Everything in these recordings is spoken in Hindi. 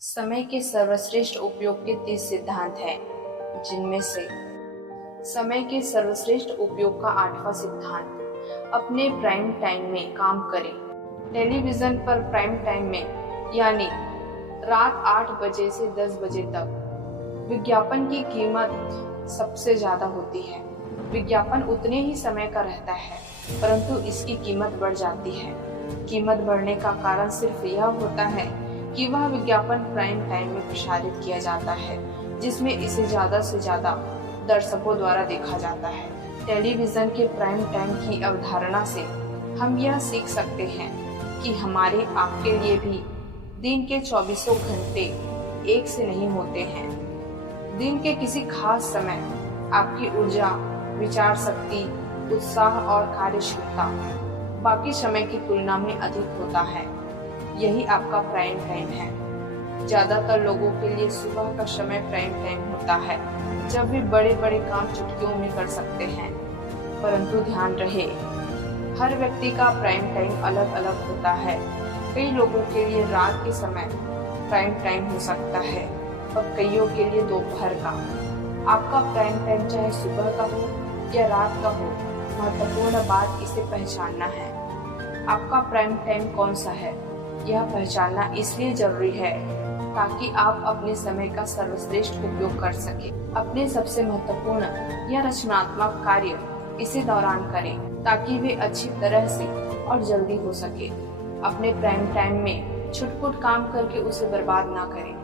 समय के सर्वश्रेष्ठ उपयोग के 30 सिद्धांत हैं, जिनमें से समय के सर्वश्रेष्ठ उपयोग का 8वां सिद्धांत, अपने प्राइम टाइम में काम करें। टेलीविजन पर प्राइम टाइम में यानी रात 8 बजे से 10 बजे तक विज्ञापन की कीमत सबसे ज्यादा होती है। विज्ञापन उतने ही समय का रहता है, परंतु इसकी कीमत बढ़ जाती है। कीमत बढ़ने का कारण सिर्फ यह होता है कि वह विज्ञापन प्राइम टाइम में प्रसारित किया जाता है, जिसमें इसे ज्यादा से ज्यादा दर्शकों द्वारा देखा जाता है। टेलीविजन के प्राइम टाइम की अवधारणा से हम यह सीख सकते हैं कि हमारे आपके लिए भी दिन के 24 घंटे एक से नहीं होते हैं। दिन के किसी खास समय आपकी ऊर्जा, विचार शक्ति, उत्साह और कार्यक्षमता बाकी समय की तुलना में अधिक होता है। यही आपका प्राइम टाइम है। ज्यादातर लोगों के लिए सुबह का समय प्राइम टाइम होता है, जब वे बड़े बड़े काम चुटकियों में कर सकते हैं। परंतु ध्यान रहे, हर व्यक्ति का प्राइम टाइम अलग अलग होता है। कई लोगों के लिए रात के समय प्राइम टाइम हो सकता है और कईयों के लिए दोपहर का। आपका प्राइम टाइम चाहे सुबह का हो या रात का हो, महत्वपूर्ण बात इसे पहचानना है। आपका प्राइम टाइम कौन सा है, यह पहचानना इसलिए जरूरी है ताकि आप अपने समय का सर्वश्रेष्ठ उपयोग कर सके। अपने सबसे महत्वपूर्ण या रचनात्मक कार्य इसी दौरान करें ताकि वे अच्छी तरह से और जल्दी हो सके। अपने प्राइम टाइम में छुटपुट काम करके उसे बर्बाद ना करें,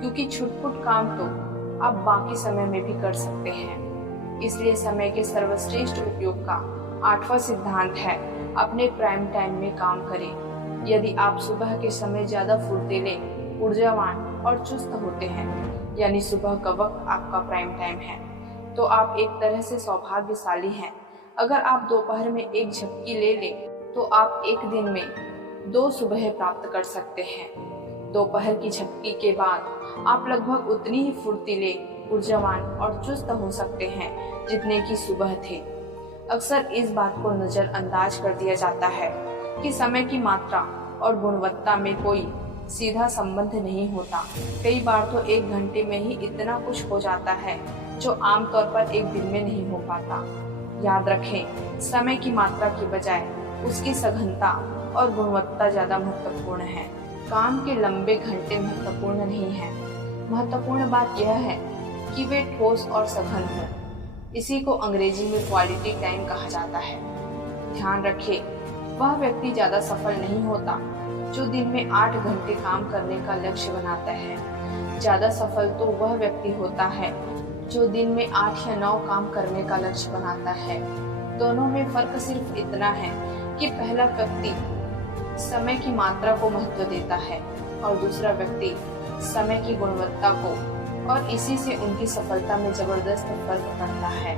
क्योंकि छुटपुट काम तो आप बाकी समय में भी कर सकते हैं। इसलिए समय के सर्वश्रेष्ठ उपयोग का 8वां सिद्धांत है, अपने प्राइम टाइम में काम करें। यदि आप सुबह के समय ज्यादा फुर्तीले, ऊर्जावान और चुस्त होते हैं, यानी सुबह का वक्त आपका प्राइम टाइम है, तो आप एक तरह से सौभाग्यशाली हैं। अगर आप दोपहर में एक झपकी ले लें, तो आप एक दिन में 2 सुबह प्राप्त कर सकते हैं। दोपहर की झपकी के बाद आप लगभग उतनी ही फुर्तीले, ऊर्जावान और चुस्त हो सकते हैं जितने की सुबह थे। अक्सर इस बात को नजरअंदाज कर दिया जाता है कि समय की मात्रा और गुणवत्ता में कोई सीधा संबंध नहीं होता। कई बार तो 1 घंटे में ही इतना कुछ हो जाता है जो आमतौर पर एक दिन में नहीं हो पाता। याद रखें, समय की मात्रा की बजाय उसकी सघनता और गुणवत्ता ज्यादा महत्वपूर्ण है। काम के लंबे घंटे महत्वपूर्ण नहीं है। महत्वपूर्ण बात यह है कि वे ठोस और सघन हों। इसी को अंग्रेजी में क्वालिटी टाइम कहा जाता है। ध्यान रखें, वह व्यक्ति ज्यादा सफल नहीं होता जो दिन में 8 घंटे काम करने का लक्ष्य बनाता है। ज्यादा सफल तो वह व्यक्ति होता है जो दिन में 8 या 9 काम करने का लक्ष्य बनाता है। दोनों में फर्क सिर्फ इतना है कि पहला व्यक्ति समय की मात्रा को महत्व देता है और दूसरा व्यक्ति समय की गुणवत्ता को, और इसी से उनकी सफलता में जबरदस्त फर्क पड़ता है।